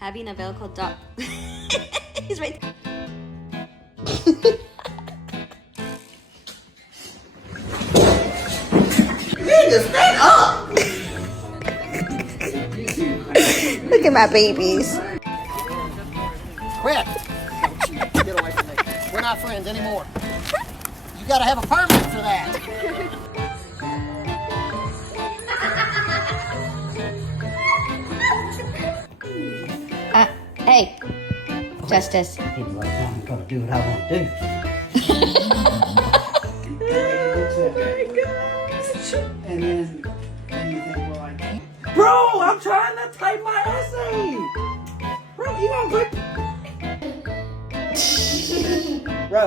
having a Velcro dog. He's right there. Nigga, stand up! Look at my babies. Quit! Get away from me. We're not friends anymore. You gotta have a permit for that. Hey, Justice. He's like, I'm gonna do what I want to do. And then you think, well, I can't. Bro, I'm trying to type my essay. Bro, you gonna put. Bro.